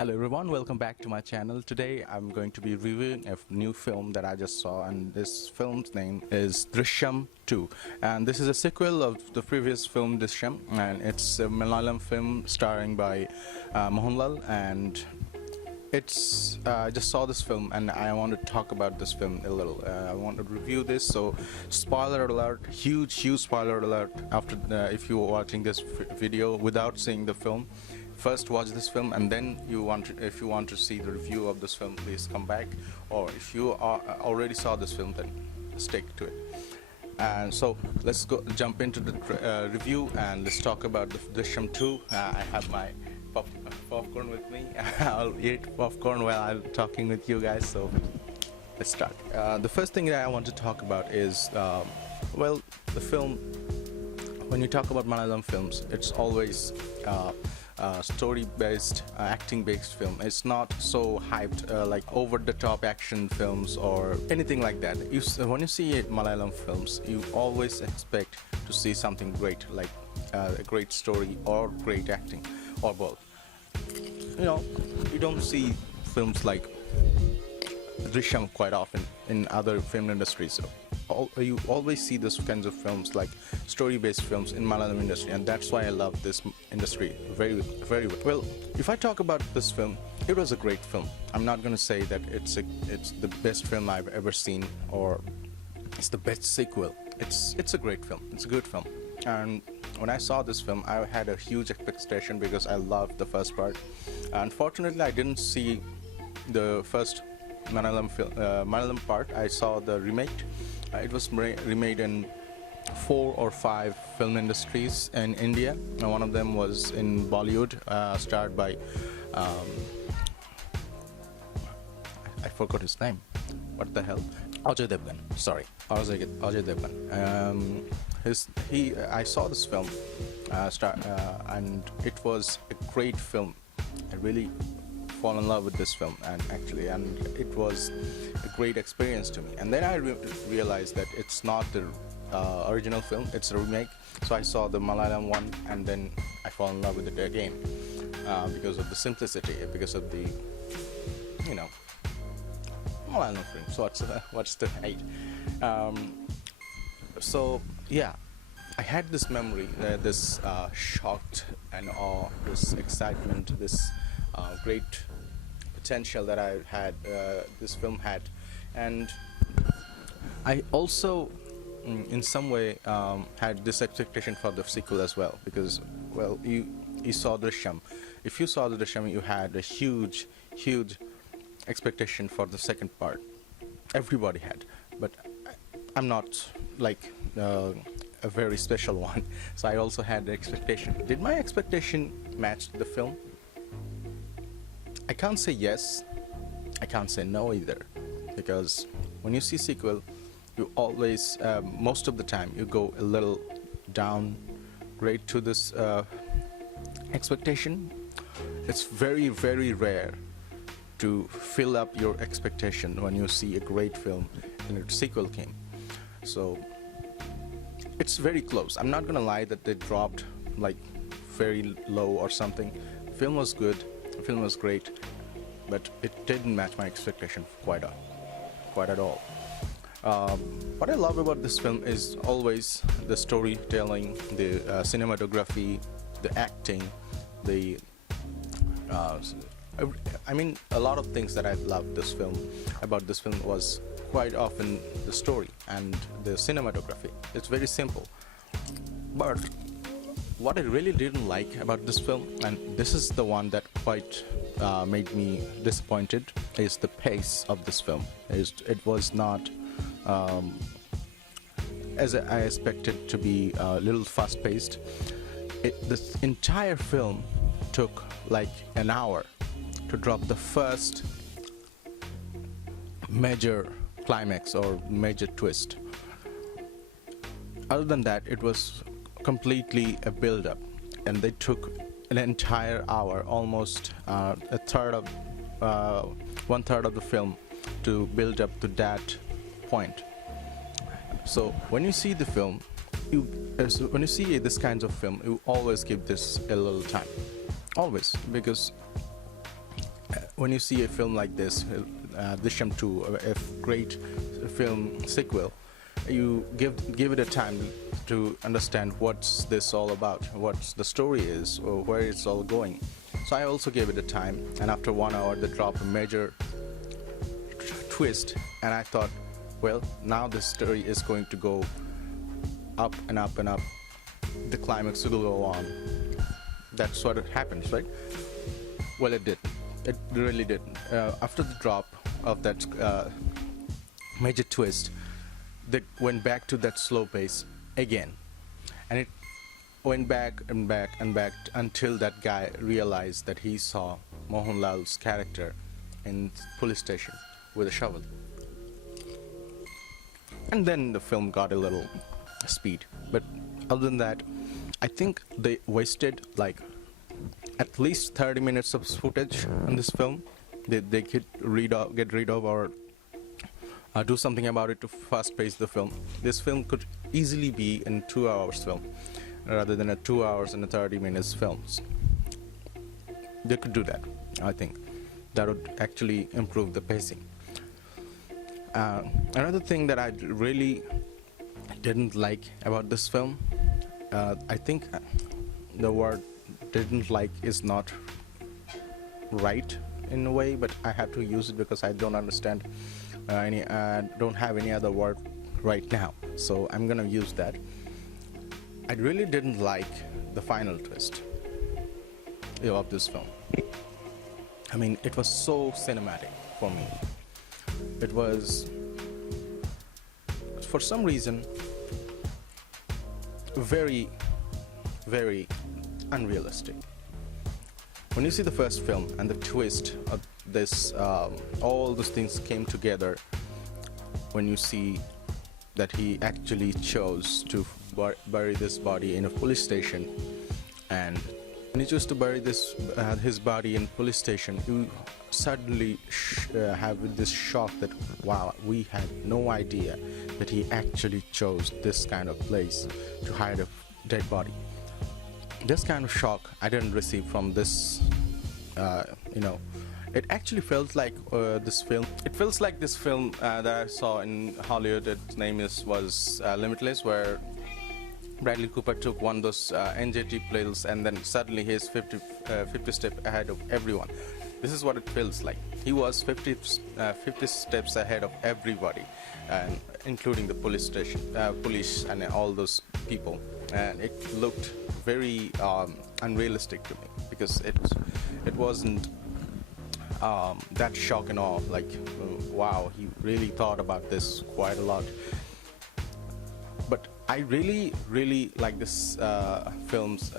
Hello everyone, welcome back to my channel. Today I'm going to be reviewing a new film that I just saw, and this film's name is Drishyam 2, and this is a sequel of the previous film Drishyam, and it's a Malayalam film starring by Mohanlal, and it's I just saw this film and I want to talk about this film a little. I want to review this, so spoiler alert, huge spoiler alert after if you're watching this video without seeing the film. First watch this film, and then if you want to see the review of this film, please come back, or if you already saw this film, then stick to it. And so let's jump into the review, and let's talk about the Drishyam 2. I have my popcorn with me. I'll eat popcorn while I'm talking with you guys, so let's start. The first thing that I want to talk about is well, the film. When you talk about Malayalam films, it's always story-based, acting-based film. It's not so hyped like over-the-top action films or anything like that. When you see Malayalam films, you always expect to see something great, like a great story or great acting, or both. You know, you don't see films like Drishyam quite often in other film industries. You always see these kinds of films, like story-based films in Malayalam industry, and that's why I love this industry very well. If I talk about this film, it was a great film. I'm not going to say that it's the best film I've ever seen or it's the best sequel. It's a great film. It's a good film. And when I saw this film, I had a huge expectation because I loved the first part. Unfortunately, I didn't see the first Malayalam part. I saw the remake. It was remade in 4 or 5 film industries in India. One of them was in Bollywood, starred by I forgot his name. What the hell? Ajay Devgan. Sorry, Ajay Devgan. I saw this film, and it was a great film. I really fall in love with this film, and it was a great experience to me. And then I realized that it's not the original film, it's a remake. So I saw the Malayalam one, and then I fall in love with it again because of the simplicity, because of the, you know, Malayalam film. So what's to hate? So yeah, I had this memory, this shocked and awe, this excitement, this great potential that I had, this film had. And I also in some way had this expectation for the sequel as well, because, well, you saw Drishyam. If you saw the Drishyam, you had a huge expectation for the second part. Everybody had, but I'm not like a very special one, so I also had the expectation. Did my expectation match the film? I can't say yes, I can't say no either, because when you see sequel, you always, most of the time, you go a little downgrade to this expectation. It's very rare to fill up your expectation when you see a great film and a sequel came. So it's very close. I'm not gonna lie that they dropped like very low or something. The film was good. The film was great, but it didn't match my expectation quite at all. What I love about this film is always the storytelling, the cinematography, the acting, I mean, a lot of things that I loved about this film was quite often the story and the cinematography. It's very simple, but what I really didn't like about this film, and this is the one that quite made me disappointed, is the pace of this film. It was not as I expected to be a little fast-paced. This entire film took like an hour to drop the first major climax or major twist. Other than that, it was completely a build-up, and they took an entire hour, almost one third of the film, to build up to that point. So when you see the film, when you see this kinds of film, you always give this a little time, always, because when you see a film like this, Drishyam 2, a great film sequel, you give it a time to understand what's this all about, what the story is, or where it's all going. So I also gave it a time, and after 1 hour, they dropped a major twist, and I thought, well, now the story is going to go up and up and up. The climax will go on. That's what it happens, right? Well, it did. It really did. After the drop of that major twist, they went back to that slow pace again, and it went back and back and back until that guy realized that he saw Mohanlal's character in police station with a shovel. And then the film got a little speed. But other than that, I think they wasted like at least 30 minutes of footage in this film. They could get rid of or do something about it to fast pace the film. This film could easily be in 2 hours film rather than a 2 hours and a 30 minutes films. They could do that. I think that would actually improve the pacing. Another thing that I really didn't like about this film, I think the word didn't like is not right in a way, but I have to use it because I don't understand don't have any other word right now, so I'm gonna use that. I really didn't like the final twist of this film. I mean, it was so cinematic for me. It was, for some reason, very, very unrealistic. When you see the first film and the twist of this, all those things came together when you see that he actually chose to bury this body in a police station, and when he chose to bury his body in police station, you suddenly have this shock that, wow, we had no idea that he actually chose this kind of place to hide a dead body. This kind of shock I didn't receive from this, It actually felt like this film. It feels like this film that I saw in Hollywood. Its name was Limitless, where Bradley Cooper took one of those NJT pills, and then suddenly he's 50 steps ahead of everyone. This is what it feels like. He was 50 steps ahead of everybody, including the police station, police, and all those people. And it looked very unrealistic to me because it wasn't that shock and awe. Like, wow, he really thought about this quite a lot. But I really, really like this film's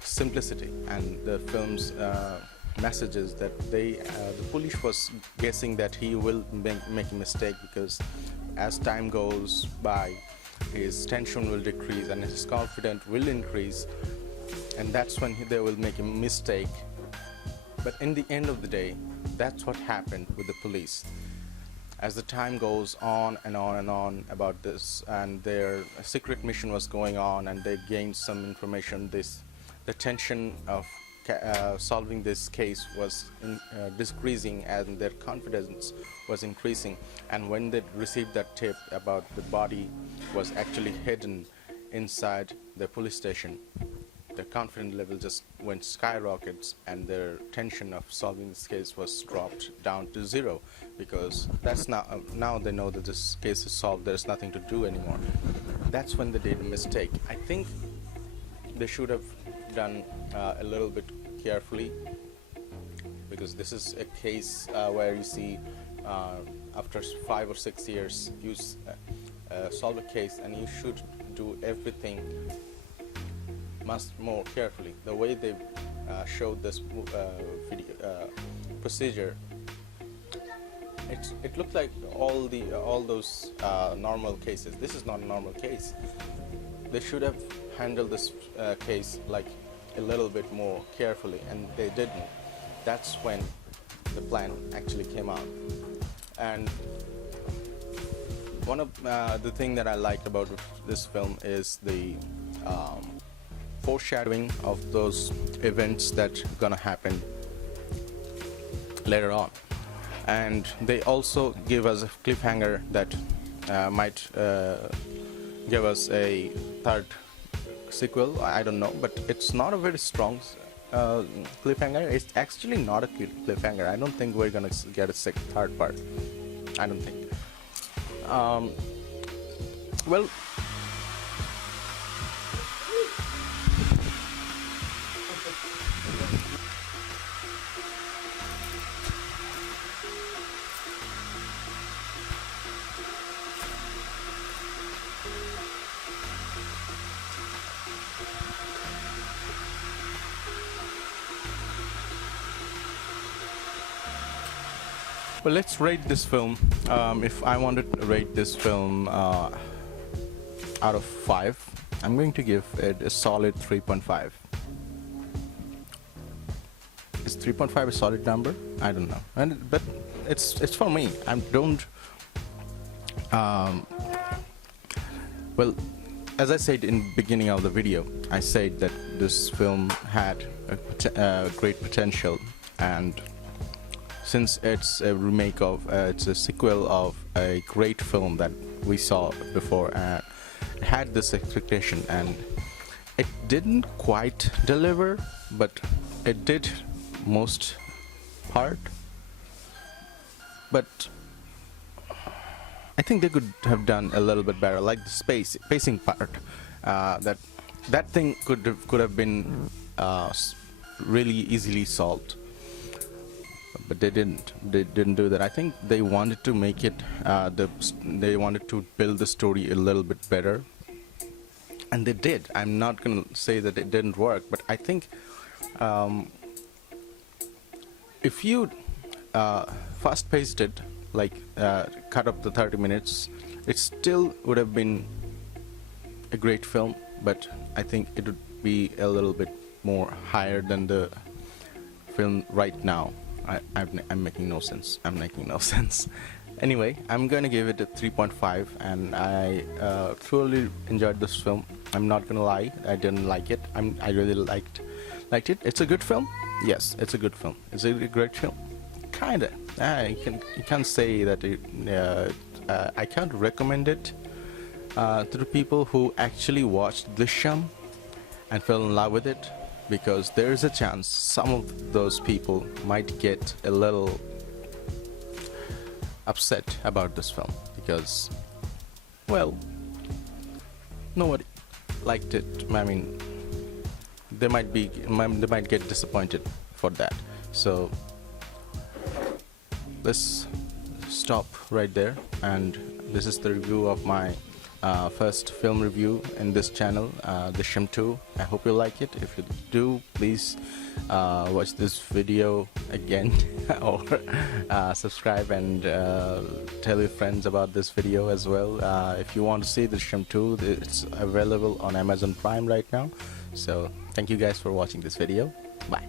simplicity and the film's messages that the police was guessing that he will make a mistake, because as time goes by, his tension will decrease and his confidence will increase, and that's when they will make a mistake. But in the end of the day, that's what happened with the police. As the time goes on and on and on about this, and their secret mission was going on, and they gained some information, the tension of solving this case was decreasing, and their confidence was increasing. And when they received that tip about the body was actually hidden inside the police station, their confidence level just went skyrockets, and their tension of solving this case was dropped down to zero, because that's now they know that this case is solved. There's nothing to do anymore. That's when they did a mistake. I think they should have done a little bit carefully, because this is a case where you see after 5 or 6 years you solve a case, and you should do everything much more carefully. The way they showed this video procedure, it looked like all those normal cases. This is not a normal case. They should have handled this case like a little bit more carefully, and they didn't. That's when the plan actually came out. And one of the thing that I like about this film is the foreshadowing of those events that gonna happen. later on. And they also give us a cliffhanger that might give us a third sequel. I don't know, but it's not a very strong cliffhanger. It's actually not a cliffhanger. I don't think we're gonna get a third part. I don't think. Well, well, let's rate this film. If I wanted to rate this film out of 5, I'm going to give it a solid 3.5. Is 3.5 a solid number? I don't know, but it's for me. I don't. Well, as I said in the beginning of the video, I said that this film had a great potential, and since it's a remake of, it's a sequel of a great film that we saw before, and it had this expectation, and it didn't quite deliver, but it did most part. But I think they could have done a little bit better, like the pacing part. That thing could have been really easily solved. But they didn't do that. I think they wanted to make it they wanted to build the story a little bit better, and they did. I'm not gonna say that it didn't work, but I think if you fast-paced it, like cut up the 30 minutes, it still would have been a great film, but I think it would be a little bit more higher than the film right now. I'm making no sense. I'm making no sense. Anyway, I'm gonna give it a 3.5, and I truly enjoyed this film. I'm not gonna lie, I didn't like it. I really liked it. It's a good film. Yes, it's a good film. Is it a great film? Kinda. You can't say that. I can't recommend it to the people who actually watched Drishyam and fell in love with it, because there is a chance some of those people might get a little upset about this film, because, well, nobody liked it. I mean, they might get disappointed for that. So let's stop right there, and this is the review of my first film review in this channel, Drishyam 2. I hope you like it. If you do, please watch this video again or subscribe and tell your friends about this video as well. If you want to see Drishyam 2, it's available on Amazon Prime right now. So thank you guys for watching this video. Bye.